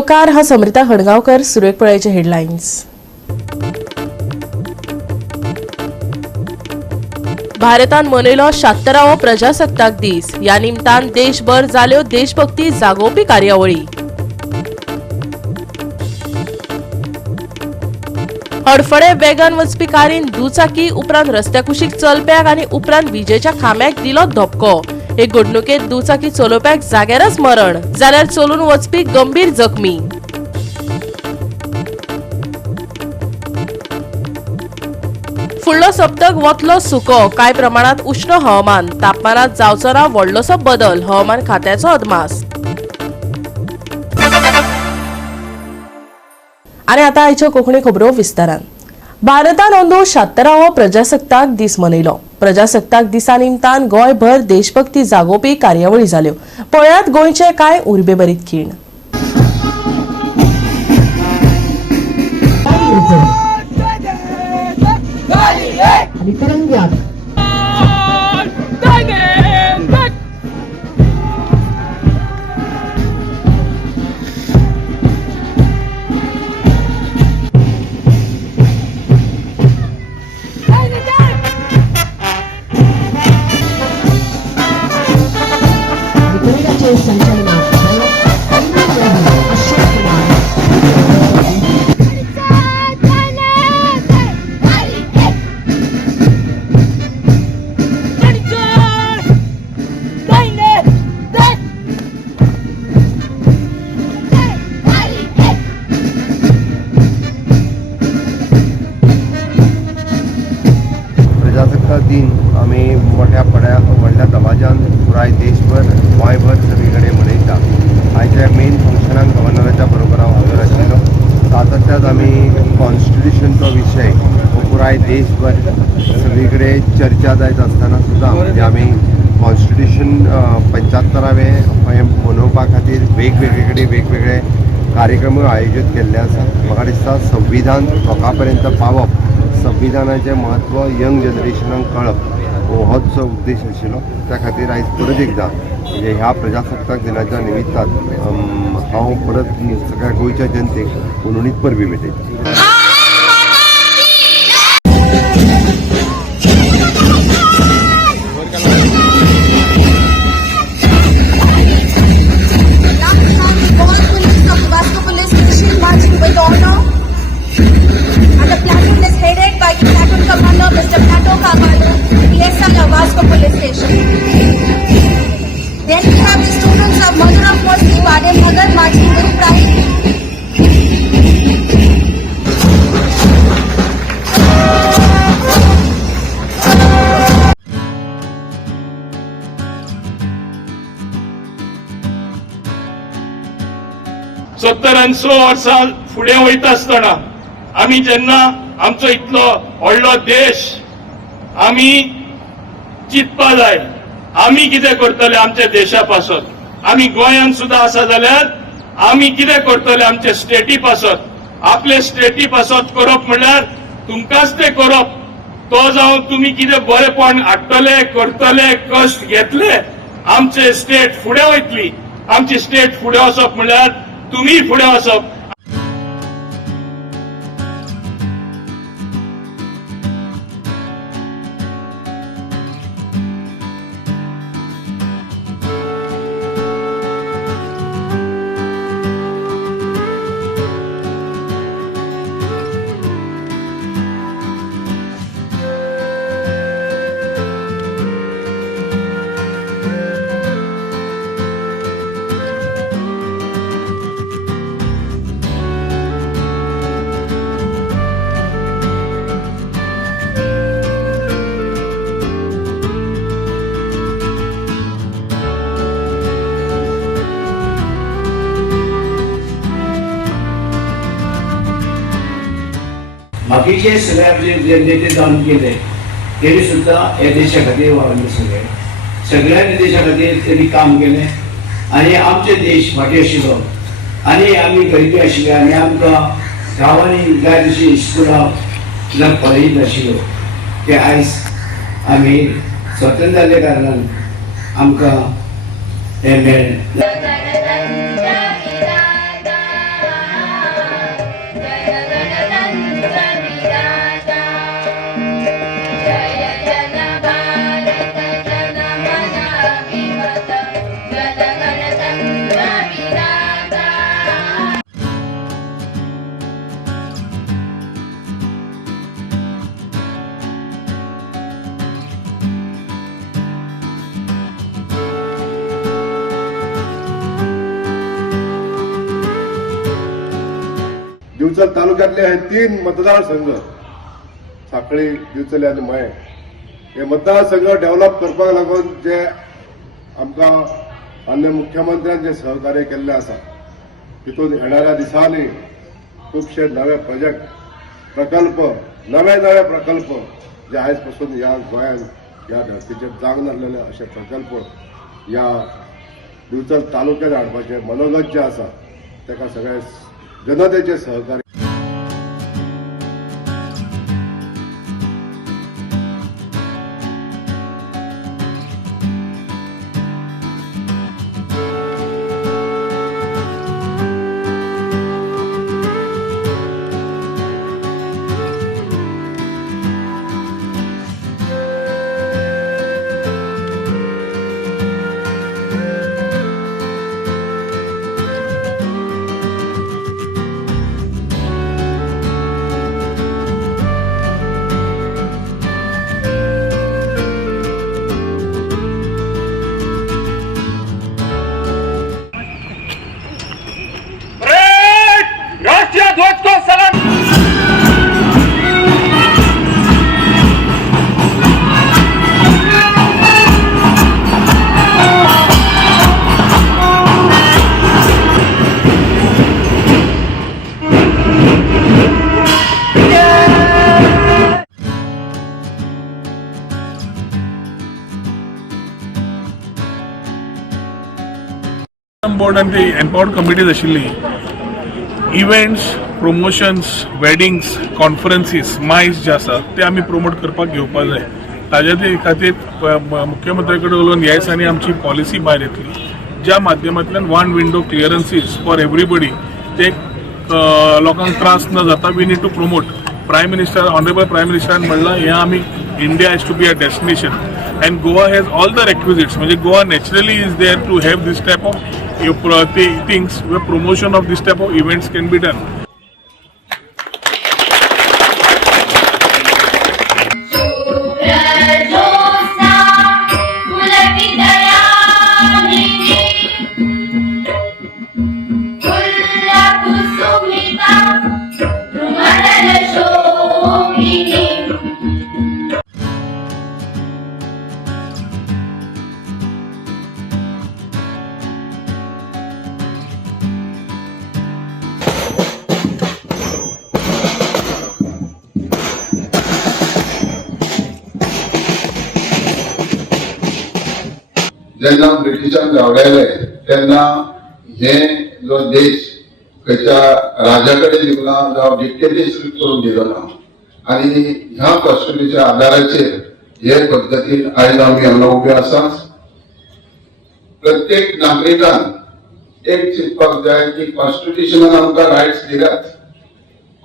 नमस्कार, हा समृता हडगावकर. सुरेख पळयचे हेडलाईन्स. भारतान मनयलो 76वो प्रजासत्ताक दीस. ह्या निमतान देशभर जाल्यो देशभक्ती जागोवपी कार्यावळी. हडफडे वेगान वचपी कारीन दुचाकी उपरांत रस्त्या कुशीक चलप्याक आनी उपरांत विजेच्या खांब्याक दिलो धपको. हे घडणुकेत दुचाकी चलोवप्याक जाग्यारच मरण, जाल्यार चलून वचपी गंभीर जखमी. फुडलो सप्तक वतलो सुको. कांय प्रमाणात उष्ण हवामान. तापमानात जावचो ना व्हडलोसो बदल. हवामान खात्याचो अदमास. आणि आता आयच्यो कोंकणी खबरो विस्तारान. भारतान अंदू 76वो प्रजासत्ताक दीस मनयलो. प्रजासत्ताक दिसा निमतान गोंयभर देशभक्ती जागोवपी कार्यावळी जाल्यो. पळयात गोंयचे कांय उर्बेभरीत खीण. प्रजासत्ताक दिन आम्ही मोठ्या व्हडल्या दबाज्यान पुराय देशभर गोंयभर सगळीकडे मनयता. आयच्या मेन फंक्शनाक गव्हर्नराच्या बरोबर हांव हजर आशिल्लो. सातत्यात आमी कॉन्स्टिट्यूशनचो विशय हो पुराय देशभर सगळीकडे चर्चा जायत आसतना सुद्दां म्हणजे आमी कॉन्स्टिट्यूशन 75वें हें मनोवपा खातीर वेगवेगळे कडेन वेगवेगळे कार्यक्रम आयोजीत केल्ले आसा. म्हाका दिसता संविधान लोकां पर्यंत पावप, संविधानाचें म्हत्व यंग जनरेशनाक कळप होच उद्देश आशिल्लो. त्या खातीर आयज परत एकदां म्हणजे ह्या प्रजासत्ताक दिनाच्या निमित्तान हांव परत सगळ्या गोंयच्या जनतेक उलोवणीत परबी भेटयता. Then we have the students of Mother of Mercy, Baden Mother marching with pride. वर्सां फुडें वयता आसतना आमी जेन्ना आमचो इतलो व्हडलो देश आमी चिंतपा जाय आमी कितें करतले आमच्या देशा पासत. आमी गोंयांत सुद्दां आसा जाल्यार आमी कितें करतले आमच्या स्टेटी पासत. आपले स्टेटी पासत करप म्हणल्यार तुमकांच तें करप. तो जावन तुमी कितें बरेपण हाडटले, करतले, कश्ट घेतले, आमचे स्टेट फुडें वयतली. आमची स्टेट फुडें वचप म्हणल्यार तुमी फुडें वचप. बाकीचे सगळे जे नेते जाऊन गेले तरी सुद्धा या देशा खातीर वावरले. सगळ्या देशा खातीर त्यांनी काम केले आणि आमचे देश फाटी आशिल्लो आणि आमी गरिबी आशिल्ले आणि आमकां गांवांनी जाय तशी स्कुलां जर कॉलेज आशिल्ल्यो ते आयज आमी स्वतंत्र जाल्ले कारणान आमकां हे मेळ्ळें. दिवचल तालुक्यातले हे 3 मतदारसंघ साखळी दिवचले आनी मये हे मतदारसंघ डेव्हलप करपाक लागून जे आमकां माननीय मुख्यमंत्र्यान जे सहकार्य केल्लें आसा तितून येणाऱ्या दिसांनी खूबशे नवे प्रोजेक्ट प्रकल्प नवे प्रकल्प जे आयज पासून ह्या गोंयांत ह्या धर्तीचेर जावंक नासलेले अशे प्रकल्प ह्या दिवचल तालुक्यात हाडपाचे मनोगत जे आसा ताका सगळे जनतेचे सहकार्य राष्ट्रीय ध्वज को सलाम। बोर्ड आणि ते एम्पावर्ड कमिटीज आशिल्ली इव्हेंट्स प्रमोशन्स वेडिंग्स कॉन्फरन्सीस मायज जे आसा ते आमी प्रमोट करपाक घेवपाक जाय ताज्या खातीर मुख्यमंत्री कडेन उलोवन ह्या दिसांनी आमची पॉलिसी भायर येतली ज्या माध्यमांतल्यान one window clearances for everybody ते लोकांक त्रास न जाता we need to promote prime minister honourable prime मिनिस्टरान म्हणलां हें आमी India has to be a destination and Goa has all the requisites म्हणजे Goa naturally is there to have this type of things where promotion of this type of events can be done. जेन्ना ब्रिटिशांक गावडायले तेन्ना हे जो देश खंयच्या राजा कडेन दिवना जावं डिक्टेटरशीप करून दिलो ना आनी ह्या कॉन्स्टिट्युशनाच्या आदाराचेर हे पद्दतीन आयज आमी हांगा उबे आसा प्रत्येक नागरिकान एक चिंतपाक जाय की कॉन्स्टिट्युशनान आमकां रायट्स दिल्यात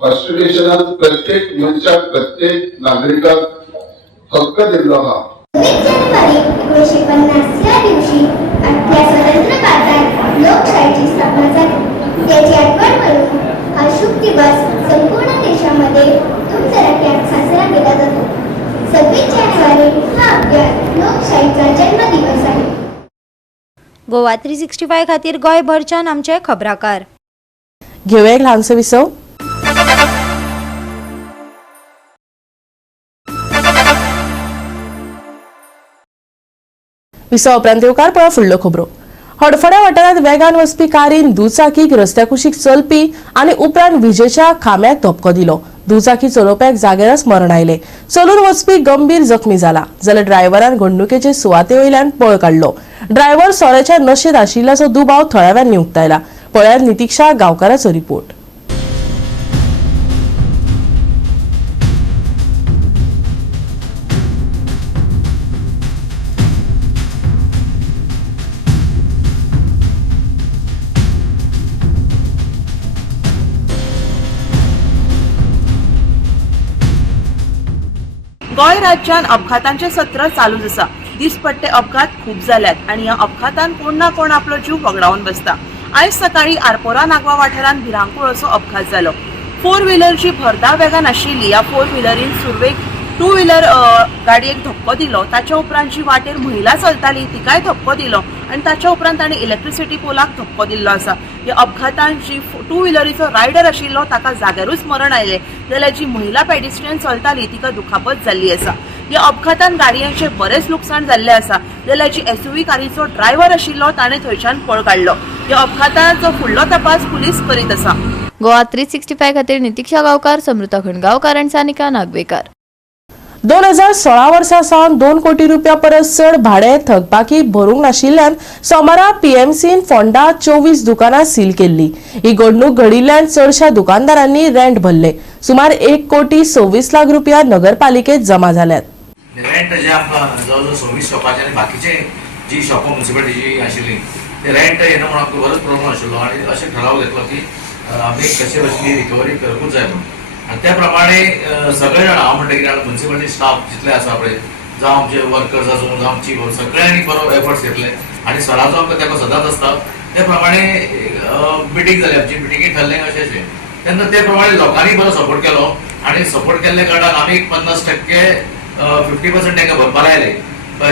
कॉन्स्टिट्युशनान प्रत्येक मनशाक प्रत्येक नागरिकाक हक्क दिल्लो आहा 26 जानेवारी 1950 या दिवशी आपल्या स्वतंत्र भारतात लोकशाहीची स्थापना झाली. त्याची आठवण म्हणून हा शुभ दिवस संपूर्ण देशामध्ये धूमधडाक्यात साजरा केला जातो. 26 जानेवारी हा आपल्या लोकशाहीचा जन्मदिवस आहे. गोवा 365 खातीर गोंयभरच्यान आमचे खबराकार. घेऊया एक ल्हानसो विसव. विसव उपरांत येवकार पळय फुडल्यो खबरो. हडफड्या वाठारांत वेगान वचपी कारीन दुचाकीक रस्त्या कुशीक चलपी आनी उपरांत विजेच्या खांब्याक धपको दिलो. दुचाकी चलोवप्याक जाग्यारच मरण आयले. चलून वचपी गंभीर जखमी जाला जाल्यार ड्रायव्हरान घडणुकेचे सुवाते वयल्यान पळ काडलो. ड्रायव्हर सोऱ्याच्या नशेत आशिल्ल्याचो दुबाव थळाव्यांनी उक्तायला. पळयात नितीक्षा गांवकाराचो रिपोर्ट. गोंय राज्यात अपघातांचे सत्र चालूच आसा. दिसपट्टे अपघात खूप जाल्यात आणि ह्या अपघातान कोण ना कोण आपलो जीव वगडावून बसता. आयज सकाळी आरपोरा नागवा वाठारांत भिरांकूळ असो अपघात जालो. 4 व्हिलर जी भरधाव वेगान आशिल्ली ह्या 4 व्हिलरीन सुरवेक टू व्हीलर गाडयेक धक्को दिलो. ताच्या उपरांत जी वाटेर महिला चलताली तिकाय धक्को दिलो आणि ताच्या उपरांत ताणें इलेक्ट्रिसिटी पोलाक धक्को दिल्लो आसा. ह्या अपघातांत जी टू व्हीलरीचो रायडर आशिल्लो ताका जाग्यारूच मरण आयलें, जाल्यार जी महिला पेडिस्ट्रियन चलताली तिका दुखापत जाल्ली आसा. ह्या अपघातांत गाडयांचें बरेच लुकसाण जाल्लें आसा, जाल्यार जी एसयूव्ही कारीचो ड्रायव्हर आशिल्लो ताणें थंयच्यान पळ काडलो. ह्या अपघाताचो फुडलो तपास पुलीस करीत आसा. गोवा 365 खातीर नितीक्षा गांवकार, समृता खणगांवकार आनी सानिका नागवेकर. 2016 वर्सा सावन 2 कोटी रुपया परस चड भाडे थकबाकी भरूंक नाशिल्ल्यान सोमारा पीएमसीन फोंडा 24 दुकानां सील केल्ली. ही घडणूक घडिल्ल्यान चडशा दुकानदारांनी रेंट भरले. सुमार 1 कोटी 26 लाख रुपया नगरपालिकेत जमा जाल्यात. रेंट जे आमकां जवळ 26 शॉपाचे आनी बाकीचे जी शॉपां म्युनिसिपालिटीची आशिल्ली ते रेंट येना म्हणून आमकां बरोच प्रॉब्लम आशिल्लो आनी अशें ठराव घेतलो की आमी कशे भशेन रिकवरी करपूच जाय म्हणून. आनी त्या प्रमाणे सगळे जाण हांव म्हणटकीर म्युनिसिपालिटी स्टाफ जितले आसा पळय, जावं आमचे वर्कर्स आसूं जावं चीफ सगळ्यांनी बरो एफर्ट्स घेतले आनी सराचो आमकां तेका सदांच आसता. त्या प्रमाणे मिटींग जाली आमची. मिटींगेक थारलें अशें तेन्ना ते प्रमाणे लोकांनी बरो सपोर्ट केलो आनी सपोर्ट केल्ले कारणान आमी 50% 50% तांकां भरपा लायले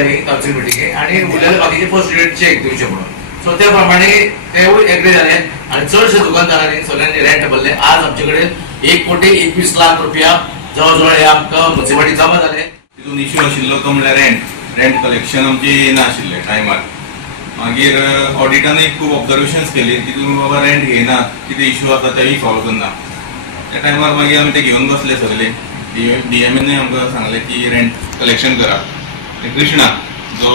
ही कावन्सील मिटींगेक आनी उरलेले बाकीचे फर्स्ट डेट चेक दिवचे म्हणून. सो त्या प्रमाणे तेवूय एग्री जाले आनी चडशे दुकानदारांनी सगळ्यांनी रेंट भरले. आज आमचे कडेन 1 कोटी 21 लाख रुपया जवळ जवळ हे आमकां म्युनिसिपालिटी जमा जाले. तितून इश्यू आशिल्लो तो म्हणल्यार रेंट कलेक्शन आमचे येना आशिल्ले टायमार. मागीर ऑडिटानय खूब ऑब्जर्वेशन्स केली, तितून बाबा रेंट घेयना, कितें इश्यू आसा तेय सॉल्व करना. त्या टायमार मागीर आमी ते घेवन बसले सगळे. डीएमएनय आमकां सांगलें की रेंट कलेक्शन करा. कृष्णा जो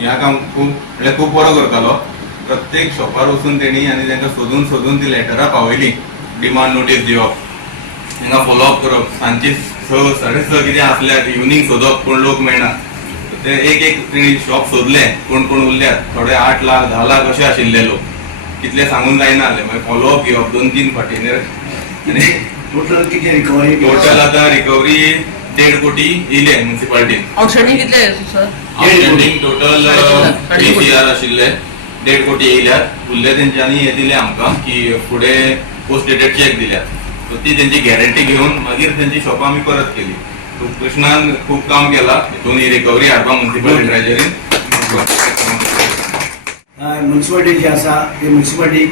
ह्या काम खूब बरो करतालो, प्रत्येक शॉपार वचून तेणी आनी तांकां सोदून सोदून ती लेटरां पावयली, डिमांड नोटीस दिवप, तांकां फॉलोअप करप. सांजचे 6-6:30 कितें आसल्यार इवनिंग सोदप पूण लोक मेळना. ते एक तेणी शॉप सोदले, कोण कोण उरल्यात, थोडे 8 लाख 10 लाख अशे आशिल्ले लोक. कितले सांगून जायना आसले. मागीर फॉलोअप घेवप 2-3 फाटीं. आनी टोटल किती रिकवरी टोटल आतां रिकवरी 1.5 कोटी येयले म्युनिसिपालिटीन. आउटस्टँडिंग कितले सर? आउटस्टँडिंग टोटल 20 CR आशिल्ले, 1.5 कोटी येयल्यात. उरले तेंच्यांनी हे दिले आमकां की फुडें पोस्ट डेटेड चॅक दिल्यात. सो ती तेंची गॅरंटी घेवन मागीर तेंची शॉपां आमी परत केली. सो कृष्णान खूब काम केलां हितून ही रिकवरी हाडपा म्युनिसिपल ट्रेजरीन. म्युनिसिपालिटी जी आसा ती म्युनिसिपालिटी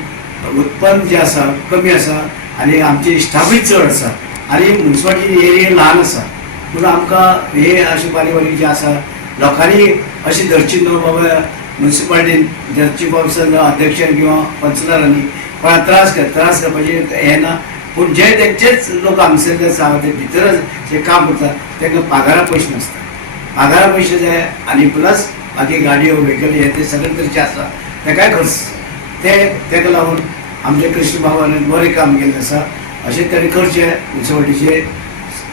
उत्पन्न जे आसा कमी आसा आनी आमचे स्टाफूय चड आसा आनी म्युनिसिपालिटी एरिया ल्हान आसा. म्हणून आमकां हे अशें बारीक बारीक जे आसा लोकांनी अशी धरची न्हू बाबा म्युनिसिपालिटीन चीफ ऑफिसर अध्यक्षान किंवा कौन्सिलरांनी कोणाक त्रास करपाचें हें ना. पूण जे तेंचेच लोक हांगसर आसा ते भितरच जे काम करतात तांकां पागारा पयशे नासता. पागारा पयशे जाय आनी प्लस बाकी गाडयो व्हेकल हे ते सगळे तरेचे आसा ताकाय खर्च. तेका लागून आमचे कृष्ण बाबान बरें काम केल्लें आसा. अशें तरेन करचें म्युनिसिपालिटीचे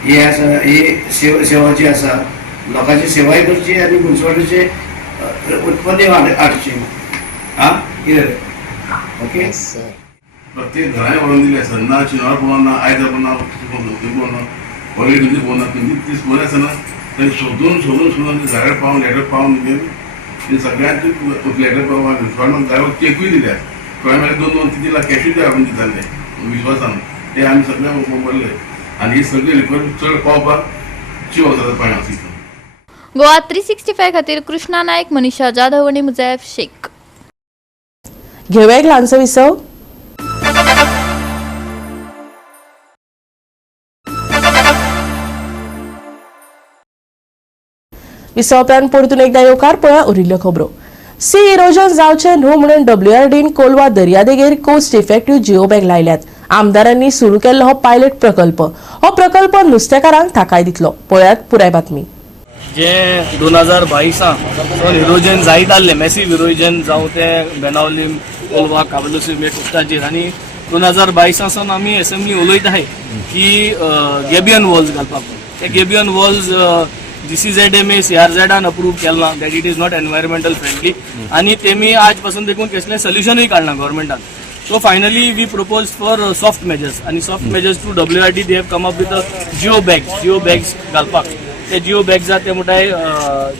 हे आसा ही सेवा जी आसा लोकांची सेवाय करची आनी म्युनिसिपालिटीचे उत्पन्न हाडचें. आं कितें ओके. प्रत्येक घरांनी व्हरून दिले आसा. ना शेनवार पळोवन ना, आयतार पळोवन ना, पळोवन ना, हॉलिडे पळोवन ना, दीस बरें आसना. ते सोदून ते झाडार पावन लेटर पावन ते सगळ्यांक लेटर पावोवपाक थोड्यांक ड्रायव्हर चेकूय दिल्यात. थोड्या मागीर 2-2 3 लाख कॅशूय ते हाडून दिताले विश्वासान. ते आमी सगळे पळयले आनी ही सगळी रिकवरी चड पावपाक शिव जाता पांय. गोवा 365 खातीर कृष्णा नायक, मनीषा जाधव आनी मुजैफ शेख. घेऊया एक ल्हानसो विसव. विसवप्रांत परतून एकदा येवकार पळया उरिल्ल्यो खबरो. सी इरोजन जावचें न्हू म्हणून WRDन कोलवा दर्यादेगेर कोस्ट इफेक्टिव्ह जिओ बॅग लायल्यात. आमदारांनी सुरू केल्लो हो पायलट प्रकल्प. हो प्रकल्प नुस्तेकारांक थाकाय दितलो. पळयात पुराय बातमी. जे 2022 सावन इरोजन जायत आसलें, मॅसीव इरोजन जावं ते बेनावली, कोलवा, काबोलीं हे कोस्टाचेर. आनी 2022 सावन आमी असेंब्ली उलयताय की गॅबियन वॉल्स घालपाक. ते गॅबियन वॉल्स GCZMA CRZान अप्रूव केलना that it is not environmental friendly आनी तेमी आज पासून देखून कसलें सोल्युशनूय काडना गव्हर्मेंटान. So finally we propose for soft measures आनी soft measures to WRD they have come up with geo bags घालपाक. ते जिओ बॅग्स ते म्हणटाय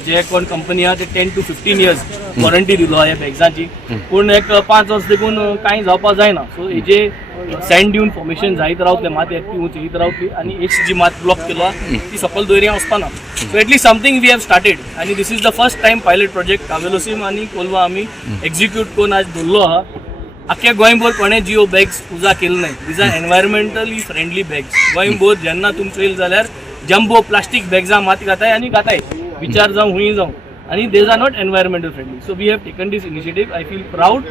जे कोण कंपनी आहा ते 10 to 15 years वॉरंटी दिलो ह्या बॅग्साची, पूण एक 5 वर्स देखून कांय जावपा जायना. सो हेजे सँड दिवन फॉर्मेशन जायत रावतले, मात येत रावतली आनी एक जी मात ब्लॉक केलो ती सकयल दर्या वचपाना. So at least something we have started आनी this is the first time pilot project Cavelossim आनी कोलवा आमी एक्झिक्यूट करून आज दवरलो आहा. आख्या गोंयभर कोणें जिओ बॅग्स उजा केले नाय. These are environmentally friendly bags. गोंयभर जेन्ना तुमी चोयल जाल्यार जम्बो प्लास्टीक बॅग्सां मात घाताय आनी घाताय, विचार जावं हुंय जावं, आनी these are not environmental friendly. So we have taken this initiative. I feel proud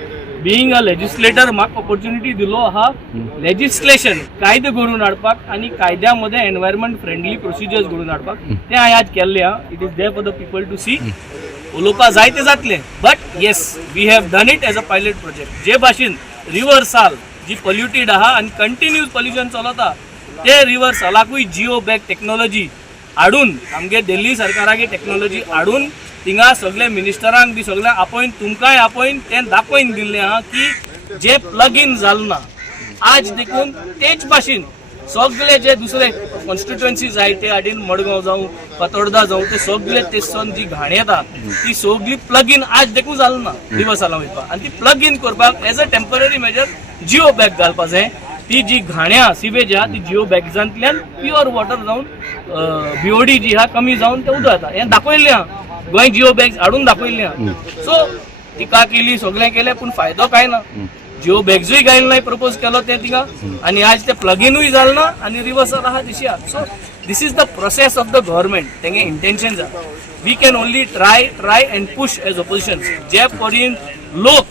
being a legislator. म्हाका ऑपॉर्च्युनिटी दिलो आहा लेजिस्लेशन कायदे घडून हाडपाक आनी कायद्या मध्ये एनवायरमेंट फ्रेंडली प्रोसिजर्स घडून हाडपाक. ते हांवें आज केल्ले आहा. It is there for the people to see. उलोवपा जाय ते जातले, but yes we have done it as a pilot project. जे भाशेन रिव्हरसाल जी पोल्युटेड आहा आनी कंटिन्यूस पोल्युशन चलता, ते रिव्हरसालाकूय जिओ बॅग टेक्नॉलॉजी हाडून, आमगे दिल्ली सरकाराक टेक्नॉलॉजी हाडून थिंगा सगळे मिनिस्टरांक बी सगळ्यांक आपयन, तुमकांय आपयन तें दाखोवन दिल्लें आहा की जे प्लग इन जालना आज देखून तेच भाशेन सगळे जे दुसरे कॉन्स्टिट्युएन्सीज आहाय ते आडीन मडगांव जावं फातोर्डा जावं ते सगळे तेसन जी घाण येता ती सगळी प्लग इन आज देखून जालना रिव्हरसाला वयपाक. आनी ती प्लग इन करपाक as a temporary major Jio bag घालपाक जाय. ती जी घाण्या सिवेज आहा ती जिओ बॅग्सांतल्यान प्युअर वॉटर जावन बीओडी जी आहा कमी जावन ते उदक येता. हें दाखयल्लें आहा, गोंय जिओ बॅग्स हाडून दाखयल्लें आहा. सो टिका केली, सगळें केलें, पूण फायदो काय ना. जिओ बॅग्सूय घायल नाही प्रपोज केलो ते तिका, आनी आज ते प्लग इनूय जालना आनी रिव्हर्सल आहा दिशी आहा. So this is the process of the government. तेंगे इंटेन्शन्स आहा. We can only try and push as opposition. जे परीन लोक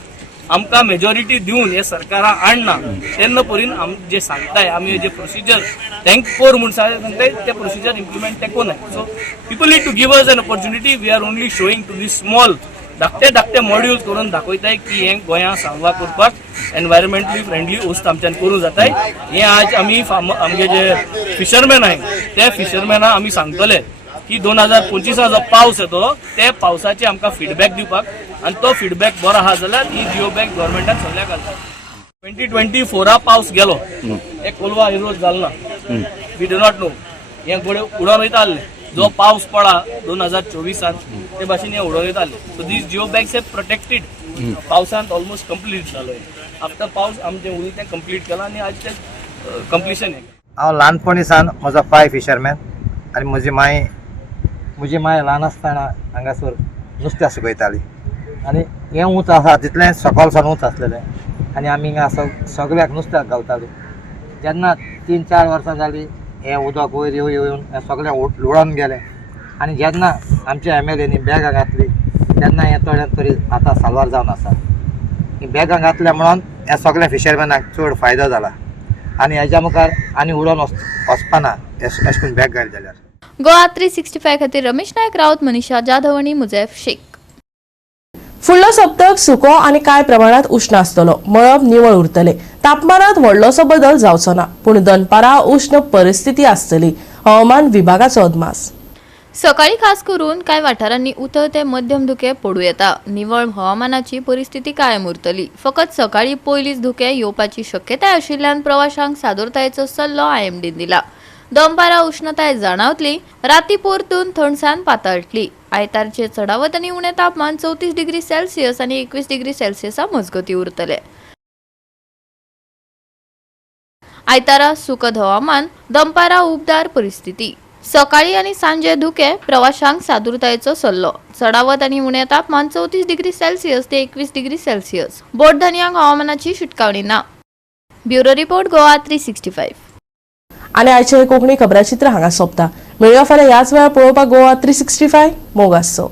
आमकां मेजॉरिटी दिवन हे सरकारां हाडना तेन्ना परीन जे सांगताय आमी जे प्रोसिजर थँक म्हूण सांगताय ते प्रोसिजर इम्प्लिमेंट ते कोनाय. So people need to give us an opportunity. We are only showing to this small धाकटे मॉड्यूल्स करून दाखयताय की हे गोंया सांगवा करपाक एनवायरमेंटली फ्रेंडली वस्त आमच्यान करूं जाताय. हे आज आमी आमगे जे फिशरमॅन आहाय ते फिशरमॅनाक आमी सांगतले की 2025 जो पावस येतो ते पावसाचे आमकां फीडबॅक दिवपाक, आनी तो फीडबॅक बरो आहा जाल्यार ही जिओ बॅग गव्हर्मेंटान सगळ्याक घालता. 2024 पावस गेलो, एक कोलवा हिरोज जालना, वी डू नॉट नो, हे गोडे उडोन वयता आसले. जो पावस पडा 2024 ते भाशेन हे उडोन वयता आसले. So these geo bags have protected. पावसांत ऑलमोस्ट कंप्लीट जालो. आफ्टर पावस आमचें उरलें तें कंप्लीट केलां आनी आज तें कंप्लिशन हें. हांव ल्हानपणीसान म्हजो पाय फिशरमॅन आनी म्हजी माय ल्हान आसतना हांगासर नुस्त्या सुकयताली. आनी हें उंच आसा तितलें सकयल उंच आसलेलें आनी आमी हिंगा सगळ्याक नुस्त्याक घालताली. जेन्ना 3-4 वर्सां जालीं हें उदक वयर येवन हें सगळें लुळोन गेलें आनी जेन्ना आमच्या MLAनी बॅगां घातली तेन्ना हें थोड्यान तरी आतां साल्वार जावन आसा. ही बॅगां घातल्या म्हणून ह्या सगळ्या फिशरमॅनाक चड फायदो जाला आनी हेज्या मुखार आनी उडोवन वचपाना अशें करून बॅग घाल जाल्यार. गोवा 365 खातीर रमेश नायक रावत, मनीषा जाधव आनी मुजैफ शेख. फुडलो सप्तक सुको आनी कांय प्रमाणात उष्ण आसतलो. मळब निवळ उरतले. तापमानात व्हडलोसो बदल जावचो ना, पूण दनपारा उष्ण परिस्थिती आसतली. हवामान विभागाचो अदमास. सकाळी खास करून कांय वाठारांनी उतर ते मध्यम धुके पडूं येता. निवळ हवामानाची परिस्थिती कायम उरतली. फकत सकाळी पयलींच धुके येवपाची शक्यताय आशिल्ल्यान प्रवाशांक सादुरतायेचो सल्लो IMDन दिला. दनपारा उष्णताय जाणवतली. राती परतून थंडसाण पातळटली. आयतारचे चडावत आनी उणें तापमान 34 डिग्री सेल्सियस आनी 21 डिग्री सेल्सियसा मजगती उरतले. आयतारा सुखद हवामान. दनपारा उबदार परिस्थिती. सकाळी आनी सांजे धुके. प्रवाशांक सादुरतायेचो सल्लो. चडावत आनी उणें तापमान 34 डिग्री सेल्सियस ते 21 डिग्री सेल्सियस. बोटधन्यांक हवामानाची शिटकावणी ना. Bureau report Goa 365. आनी आयचे कोंकणी खबराचित्र हांगा सोंपता. मेळुया फाल्यां ह्याच वेळार पळोवपाक गोवा 365 मोग आसचो.